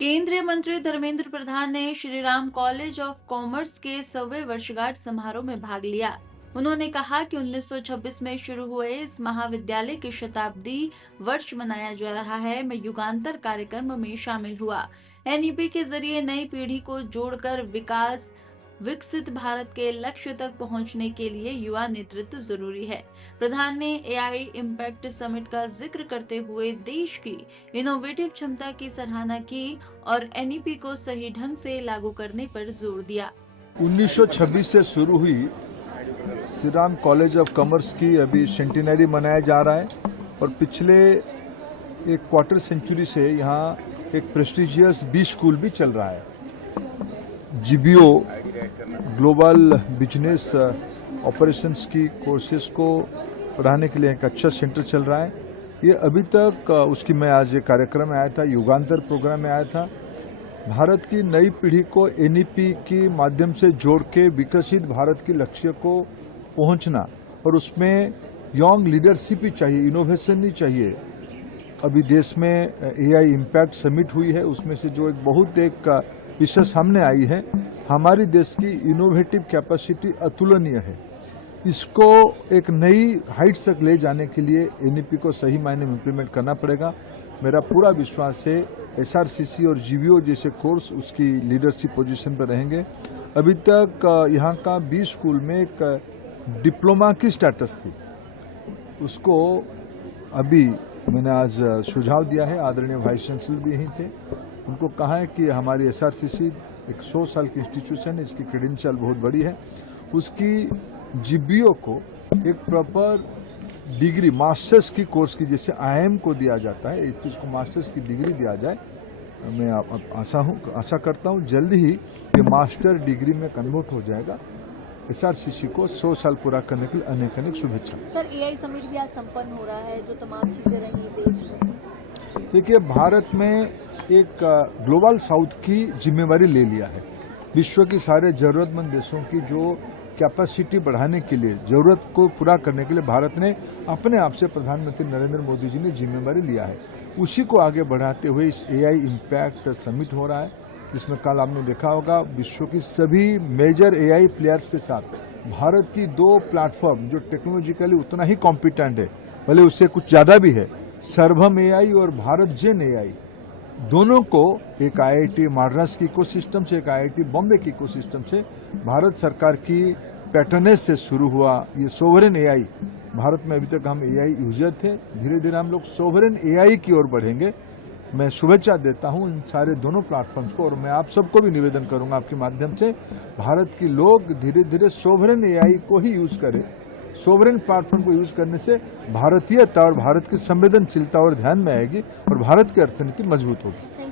केंद्रीय मंत्री धर्मेंद्र प्रधान ने श्रीराम कॉलेज ऑफ कॉमर्स के 100वें वर्षगांठ समारोह में भाग लिया। उन्होंने कहा कि 1926 में शुरू हुए इस महाविद्यालय की शताब्दी वर्ष मनाया जा रहा है। मैं युगांतर कार्यक्रम में शामिल हुआ। एनईपी के जरिए नई पीढ़ी को जोड़कर विकसित भारत के लक्ष्य तक पहुंचने के लिए युवा नेतृत्व जरूरी है। प्रधान ने एआई इम्पैक्ट समिट का जिक्र करते हुए देश की इनोवेटिव क्षमता की सराहना की और एनईपी को सही ढंग से लागू करने पर जोर दिया। 1926 से शुरू हुई श्रीराम कॉलेज ऑफ कॉमर्स की अभी सेंटिनरी मनाया जा रहा है और पिछले एक क्वार्टर सेंचुरी से यहाँ एक प्रेस्टिजियस बी स्कूल भी चल रहा है। जीबीओ ग्लोबल बिजनेस ऑपरेशंस की कोर्सेज को पढ़ाने के लिए एक अच्छा सेंटर चल रहा है। ये अभी तक उसकी मैं आज एक कार्यक्रम में आया था, युगांतर प्रोग्राम में आया था। भारत की नई पीढ़ी को एनईपी के माध्यम से जोड़ के विकसित भारत के लक्ष्य को पहुंचना और उसमें यंग लीडरशिप ही चाहिए, इनोवेशन ही चाहिए। अभी देश में एआई इम्पैक्ट समिट हुई है, उसमें से जो एक विषय सामने आई है, हमारी देश की इनोवेटिव कैपेसिटी अतुलनीय है। इसको एक नई हाइट्स तक ले जाने के लिए एनईपी को सही मायने में इम्प्लीमेंट करना पड़ेगा। मेरा पूरा विश्वास है एसआरसीसी और जीवीओ जैसे कोर्स उसकी लीडरशिप पोजीशन पर रहेंगे। अभी तक यहाँ का बी स्कूल में एक डिप्लोमा की स्टेटस थी, उसको अभी मैंने आज सुझाव दिया है। आदरणीय वाइस चांसलर भी यहीं थे, उनको कहा है कि हमारी एसआरसीसी एक 100 साल की इंस्टीट्यूशन है, इसकी क्रेडेंशियल बहुत बड़ी है, उसकी जीबीओ को एक प्रॉपर डिग्री मास्टर्स की कोर्स की जैसे आईआईएम को दिया जाता है, इस चीज को मास्टर्स की डिग्री दिया जाए। मैं आशा करता हूँ जल्द ही ये मास्टर डिग्री में कन्वर्ट हो जाएगा। एसआरसीसी को 100 साल पूरा करने के लिए अनेक अनेक शुभेच्छा। सर, एआई समिट भी आज संपन्न हो रहा है, जो तमाम चीजें रही देश में। देखिए, भारत में एक ग्लोबल साउथ की जिम्मेवारी ले लिया है। विश्व की सारे जरूरतमंद देशों की जो कैपेसिटी बढ़ाने के लिए, जरूरत को पूरा करने के लिए भारत ने अपने आप से प्रधानमंत्री नरेंद्र मोदी जी ने जिम्मेवारी लिया है। उसी को आगे बढ़ाते हुए इस एआई इम्पैक्ट समिट हो रहा है, जिसमें कल आपने देखा होगा विश्व की सभी मेजर एआई प्लेयर्स के साथ भारत की 2 प्लेटफॉर्म जो टेक्नोलॉजिकली उतना ही कॉम्पिटेंट है, भले उससे कुछ ज्यादा भी है, सर्वम एआई और भारत जेन एआई, दोनों को एक आईआईटी मद्रास की इकोसिस्टम से, एक आईआईटी बॉम्बे की इकोसिस्टम से, भारत सरकार की पैटर्नेज से शुरू हुआ ये सोवरेन एआई। भारत में अभी तक हम एआई यूजर थे, धीरे धीरे हम लोग सोवरेन एआई की ओर बढ़ेंगे। मैं शुभेच्छा देता हूं इन सारे दोनों प्लेटफॉर्म्स को और मैं आप सबको भी निवेदन करूंगा आपके माध्यम से, भारत के लोग धीरे धीरे सोवरेन एआई को ही यूज करें। सोवरेन प्लेटफॉर्म को यूज करने से भारतीयता और भारत की संवेदनशीलता और ध्यान में आएगी और भारत की अर्थनीति मजबूत होगी।